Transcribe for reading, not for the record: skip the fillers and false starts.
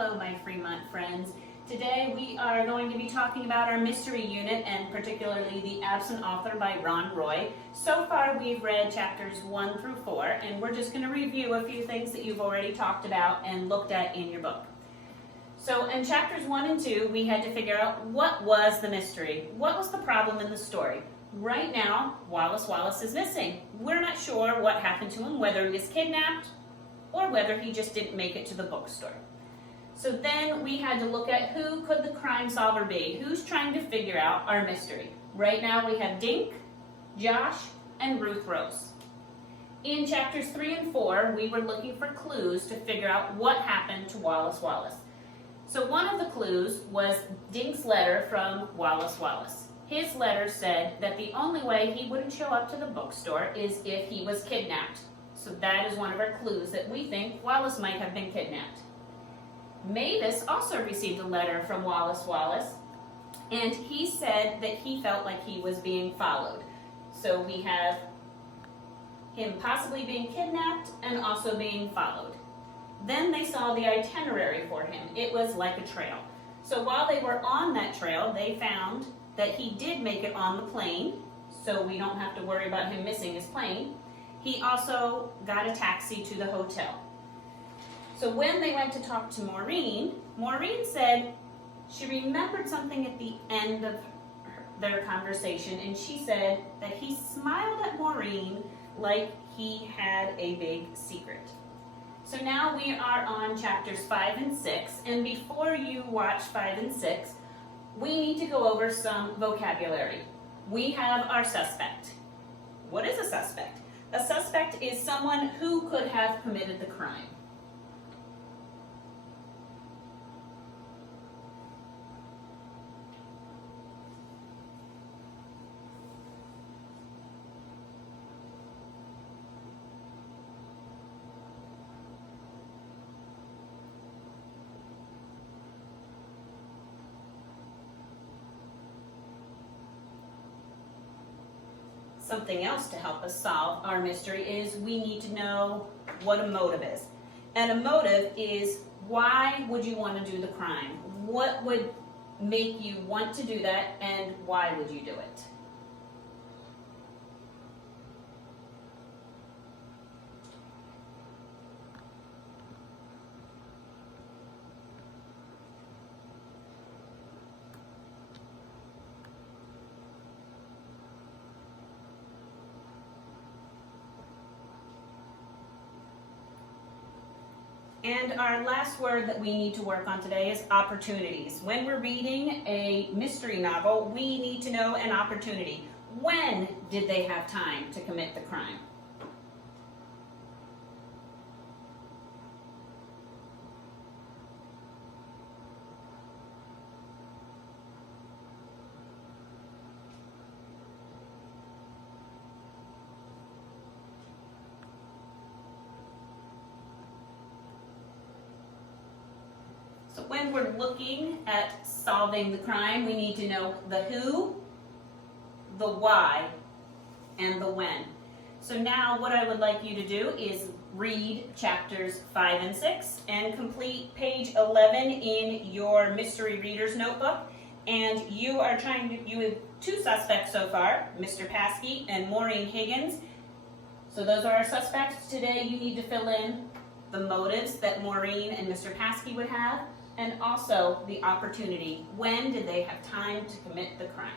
Hello, my Fremont friends. Today we are going to be talking about our mystery unit and particularly The Absent Author by Ron Roy. So far we've read chapters 1 through 4 and we're just going to review a few things that you've already talked about and looked at in your book. So in chapters 1 and 2 we had to figure out what was the mystery, what was the problem in the story. Right now Wallace Wallace is missing. We're not sure what happened to him, whether he was kidnapped or whether he just didn't make it to the bookstore. So then we had to look at who could the crime solver be, who's trying to figure out our mystery. Right now we have Dink, Josh, and Ruth Rose. In chapters 3 and 4, we were looking for clues to figure out what happened to Wallace Wallace. So one of the clues was Dink's letter from Wallace Wallace. His letter said that the only way he wouldn't show up to the bookstore is if he was kidnapped. So that is one of our clues that we think Wallace might have been kidnapped. Mavis also received a letter from Wallace Wallace, and he said that he felt like he was being followed. So we have him possibly being kidnapped and also being followed. Then they saw the itinerary for him. It was like a trail. So while they were on that trail, they found that he did make it on the plane, so we don't have to worry about him missing his plane. He also got a taxi to the hotel. So when they went to talk to Maureen, Maureen said she remembered something at the end of their conversation, and she said that he smiled at Maureen like he had a big secret. So now we are on chapters 5 and 6, and before you watch 5 and 6, we need to go over some vocabulary. We have our suspect. What is a suspect? A suspect is someone who could have committed the crime. Something else to help us solve our mystery is we need to know what a motive is. And a motive is, why would you want to do the crime? What would make you want to do that, and why would you do it? And our last word that we need to work on today is opportunities. When we're reading a mystery novel, we need to know an opportunity. When did they have time to commit the crime? So when we're looking at solving the crime, we need to know the who, the why, and the when. So now what I would like you to do is read chapters 5 and 6 and complete page 11 in your mystery reader's notebook. And you have 2 suspects so far, Mr. Paskey and Maureen Higgins. So those are our suspects. Today you need to fill in the motives that Maureen and Mr. Paskey would have, and also the opportunity. When did they have time to commit the crime?